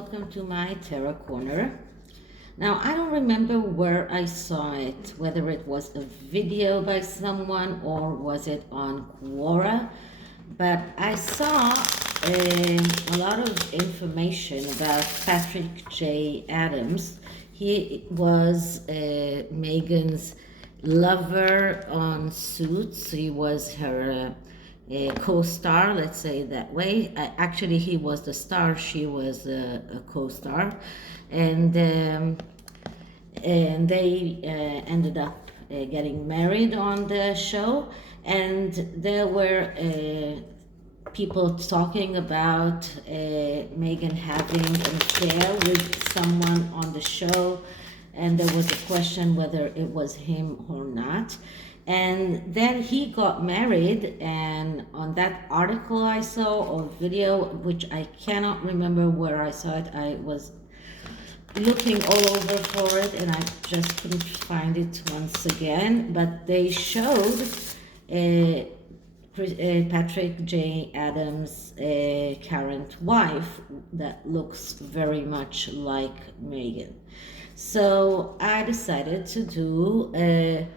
welcome to my Tarot Corner. Now, I don't remember where I saw it, whether it was a video by someone or was it on Quora, but I saw a lot of information about Patrick J. Adams. He was Meghan's lover on Suits. He was her co-star, let's say it that way. Actually, he was the star, she was a co-star, and they ended up getting married on the show, and there were people talking about Meghan having an affair with someone on the show, and there was a question whether it was him or not. And then he got married, and on that article I saw, or video, which I cannot remember where I saw it, I was looking all over for it and I just couldn't find it once again, but they showed Patrick J. Adams' current wife that looks very much like Meghan. So I decided to do a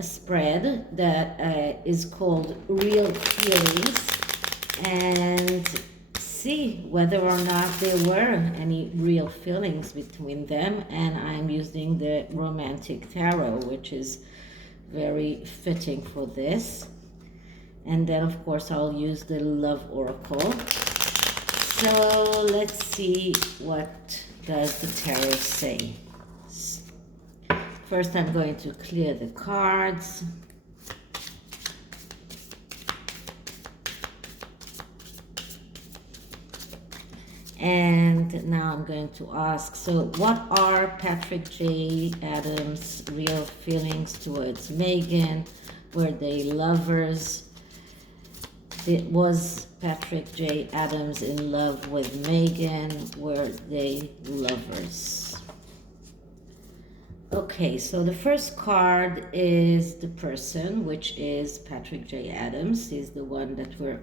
spread that is called Real Feelings and see whether or not there were any real feelings between them. And I'm using the Romantic Tarot, which is very fitting for this. And then of course I'll use the Love Oracle. So let's see what does the tarot say. First, I'm going to clear the cards. And now I'm going to ask, so what are Patrick J. Adams' real feelings towards Meghan? Were they lovers? Was Patrick J. Adams in love with Meghan? Were they lovers? Okay, so the first card is the person, which is Patrick J. Adams. He's the one that we're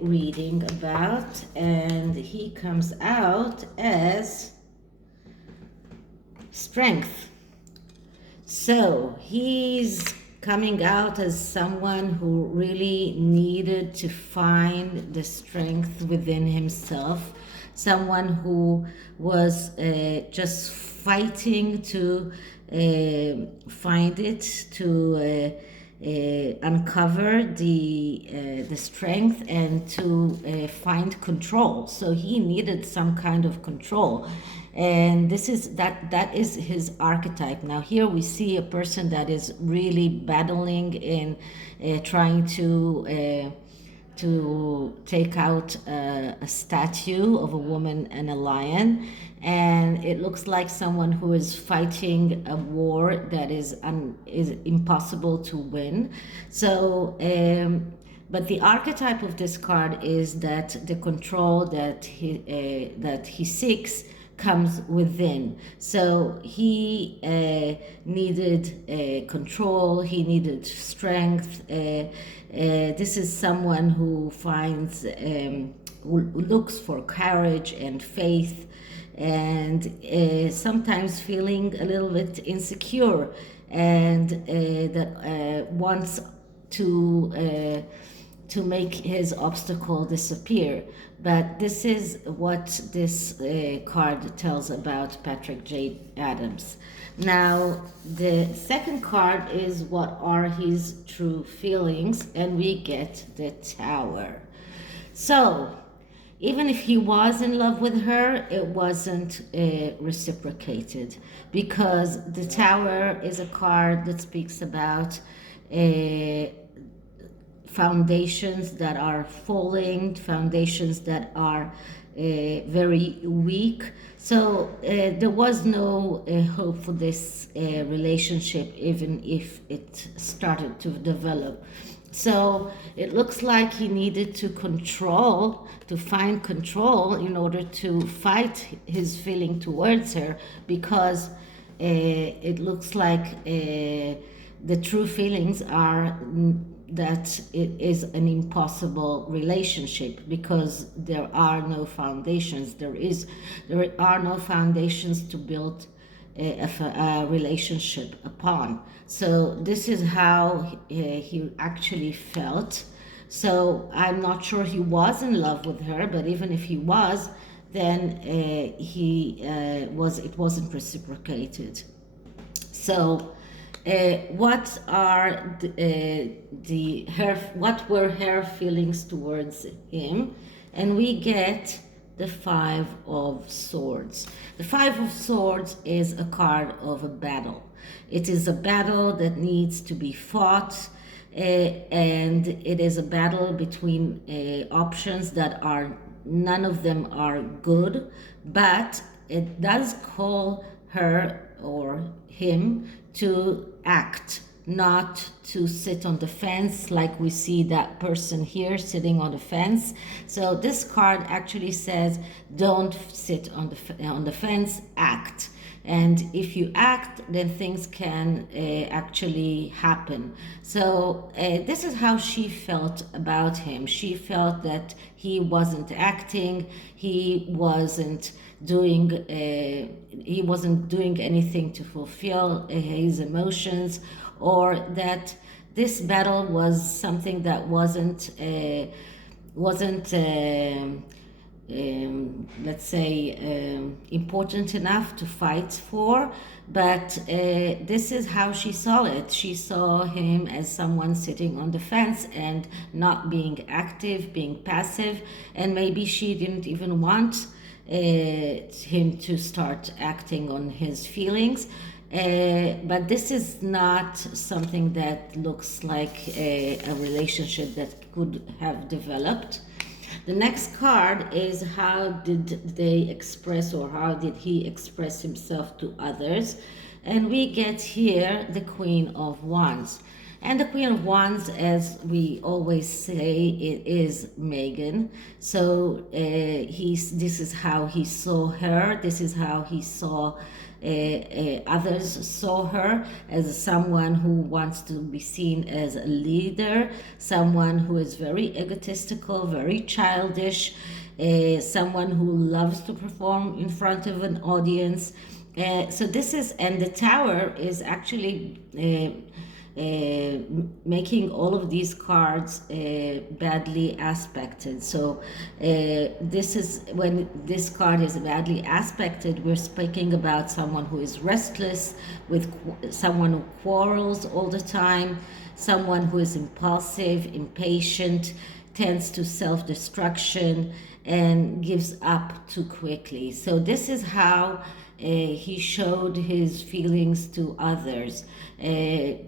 reading about, and he comes out as Strength. So he's coming out as someone who really needed to find the strength within himself, someone who was just fighting to find it, to uncover the strength and to find control. So he needed some kind of control, and this is that is his archetype. Now here we see a person that is really battling in trying to take out a statue of a woman and a lion, and it looks like someone who is fighting a war that is impossible to win. So but the archetype of this card is that the control that he seeks comes within. So he needed control, he needed strength. This is someone who finds, who looks for courage and faith, and sometimes feeling a little bit insecure, and that wants to make his obstacle disappear. But this is what this card tells about Patrick J. Adams. Now, the second card is what are his true feelings, and we get the Tower. So, even if he was in love with her, it wasn't reciprocated, because the Tower is a card that speaks about foundations that are falling, foundations that are very weak. So there was no hope for this relationship, even if it started to develop. So it looks like he needed to find control in order to fight his feeling towards her, because it looks like the true feelings are that it is an impossible relationship because there are no foundations. There are no foundations to build a relationship upon. So this is how he actually felt. So I'm not sure he was in love with her, but even if he was, then it wasn't reciprocated. So, what were her feelings towards him? And we get the Five of Swords. The Five of Swords is a card of a battle. It is a battle that needs to be fought, and it is a battle between options that are none of them are good, but it does call her or him to act, not to sit on the fence like we see that person here sitting on the fence. So this card actually says, don't sit on the fence, act. And if you act, then things can actually happen. So this is how she felt about him. She felt that he wasn't acting, he wasn't doing anything to fulfill his emotions, or that this battle was something that wasn't let's say, important enough to fight for. But this is how she saw it. She saw him as someone sitting on the fence and not being active, being passive, and maybe she didn't even want him to start acting on his feelings. But this is not something that looks like a relationship that could have developed. The next card is, how did they express, or how did he express himself to others? And we get here the Queen of Wands. And the Queen of Wands, as we always say, it is Meghan. So this is how he saw her. This is how he saw others saw her, as someone who wants to be seen as a leader, someone who is very egotistical, very childish, someone who loves to perform in front of an audience. So this is, and the Tower is actually making all of these cards badly aspected. So this is, when this card is badly aspected, we're speaking about someone who is restless, with someone who quarrels all the time, someone who is impulsive, impatient, tends to self-destruction, and gives up too quickly. So this is how he showed his feelings to others.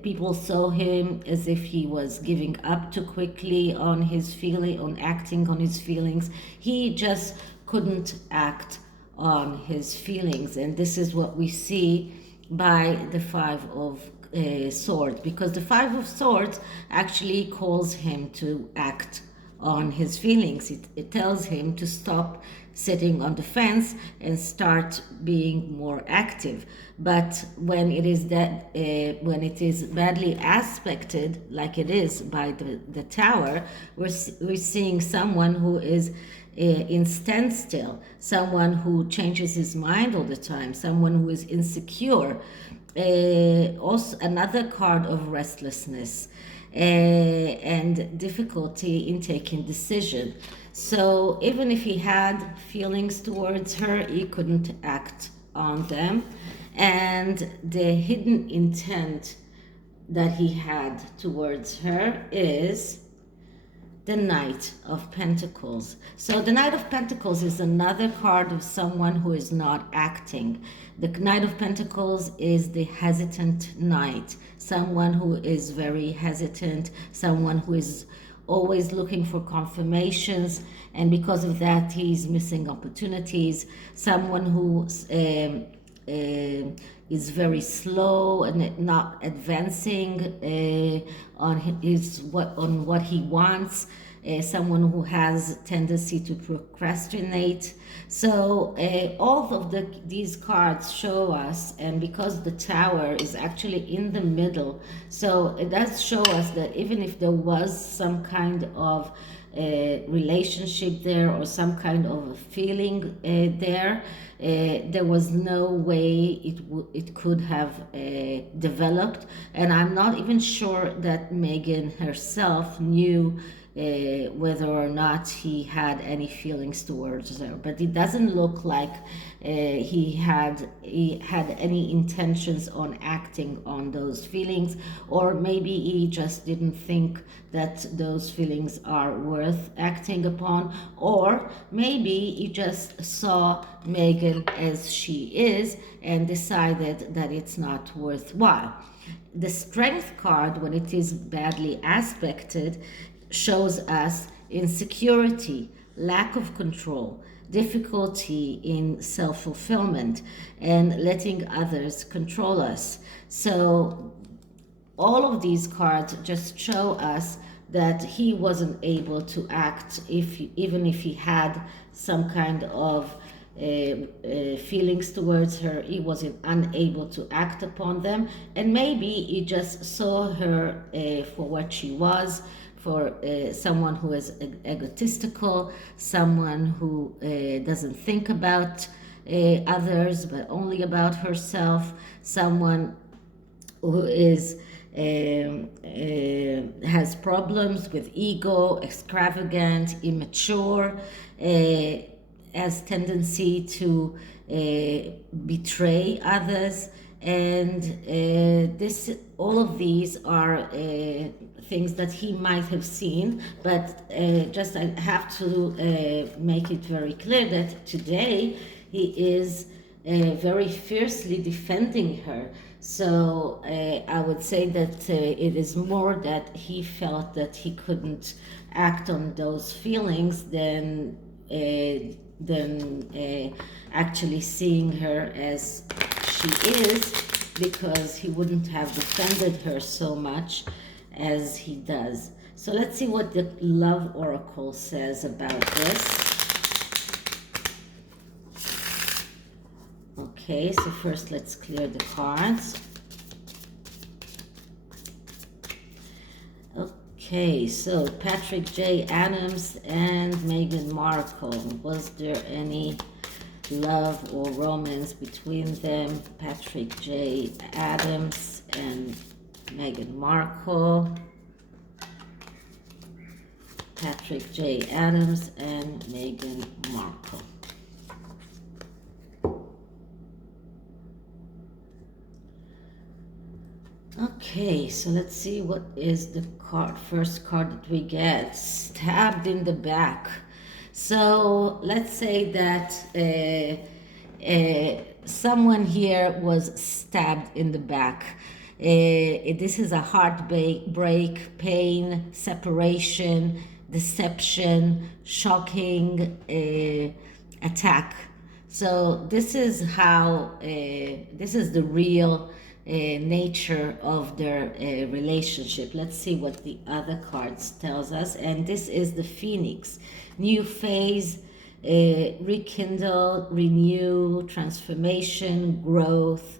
People saw him as if he was giving up too quickly on his feeling, on acting on his feelings. He just couldn't act on his feelings, and this is what we see by the Five of Swords, because the Five of Swords actually calls him to act on his feelings. It tells him to stop sitting on the fence and start being more active. But when it is badly aspected, like it is by the Tower, we're seeing someone who is in standstill, someone who changes his mind all the time, someone who is insecure. Also another card of restlessness and difficulty in taking decision. So even if he had feelings towards her, he couldn't act on them. And the hidden intent that he had towards her is the Knight of Pentacles. So the Knight of Pentacles is another card of someone who is not acting. The Knight of Pentacles is the hesitant knight, someone who is very hesitant, someone who is always looking for confirmations, and because of that he's missing opportunities, someone who is very slow and not advancing on what he wants. someone who has tendency to procrastinate. So all of these cards show us, and because the Tower is actually in the middle, so it does show us that even if there was some kind of relationship there or some kind of a feeling there was no way it could have developed, and I'm not even sure that Meghan herself knew whether or not he had any feelings towards her. But it doesn't look like he had any intentions on acting on those feelings, or maybe he just didn't think that those feelings are worth acting upon, or maybe he just saw Meghan as she is and decided that it's not worthwhile. The Strength card, when it is badly aspected, shows us insecurity, lack of control, difficulty in self-fulfillment, and letting others control us. So all of these cards just show us that he wasn't able to act even if he had some kind of feelings towards her. He was unable to act upon them, and maybe he just saw her for what she was, for someone who is egotistical, someone who doesn't think about others but only about herself, someone who is has problems with ego, extravagant, immature, has tendency to betray others, and all of these are things that he might have seen, but just I have to make it very clear that today he is very fiercely defending her. So I would say that it is more that he felt that he couldn't act on those feelings than actually seeing her as she is, because he wouldn't have defended her so much as he does. So let's see what the Love Oracle says about this. Okay, so first let's clear the cards. Okay, so Patrick J. Adams and Meghan Markle. Was there any love or romance between them? Patrick J. Adams and Meghan Markle. Patrick J. Adams and Meghan Markle. Okay, so let's see what is the first card that we get. Stabbed in the back. So let's say that someone here was stabbed in the back. This is a heartbreak, pain, separation, deception, shocking attack. So this is how, this is the real nature of their relationship. Let's see what the other cards tells us. And this is the Phoenix. New phase, rekindle, renew, transformation, growth,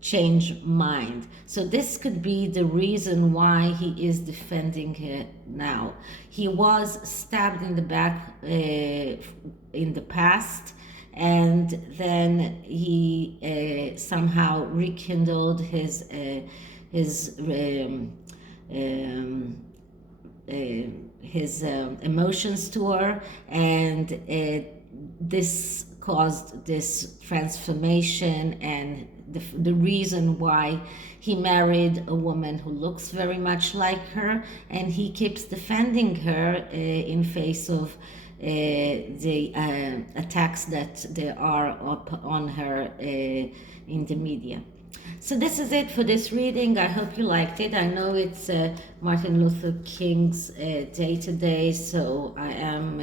change mind. So this could be the reason why he is defending her now. He was stabbed in the back in the past, and then he somehow rekindled his emotions to her, and this caused this transformation, and the reason why he married a woman who looks very much like her, and he keeps defending her in face of the attacks that there are up on her in the media. So this is it for this reading. I hope you liked it. I know it's Martin Luther King's day today, so I am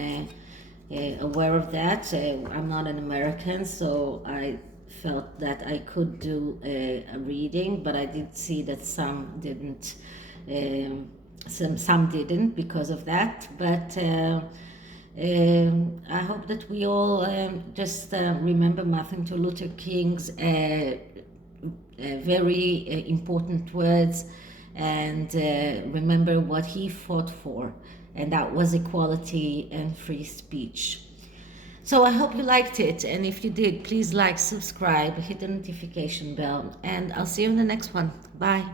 aware of that. I'm not an American, so I felt that I could do a reading, but I did see that some didn't some didn't because of that, but I hope that we all just remember Martin Luther King's very important words, and remember what he fought for, and that was equality and free speech. So I hope you liked it, and if you did, please like, subscribe, hit the notification bell, and I'll see you in the next one. Bye.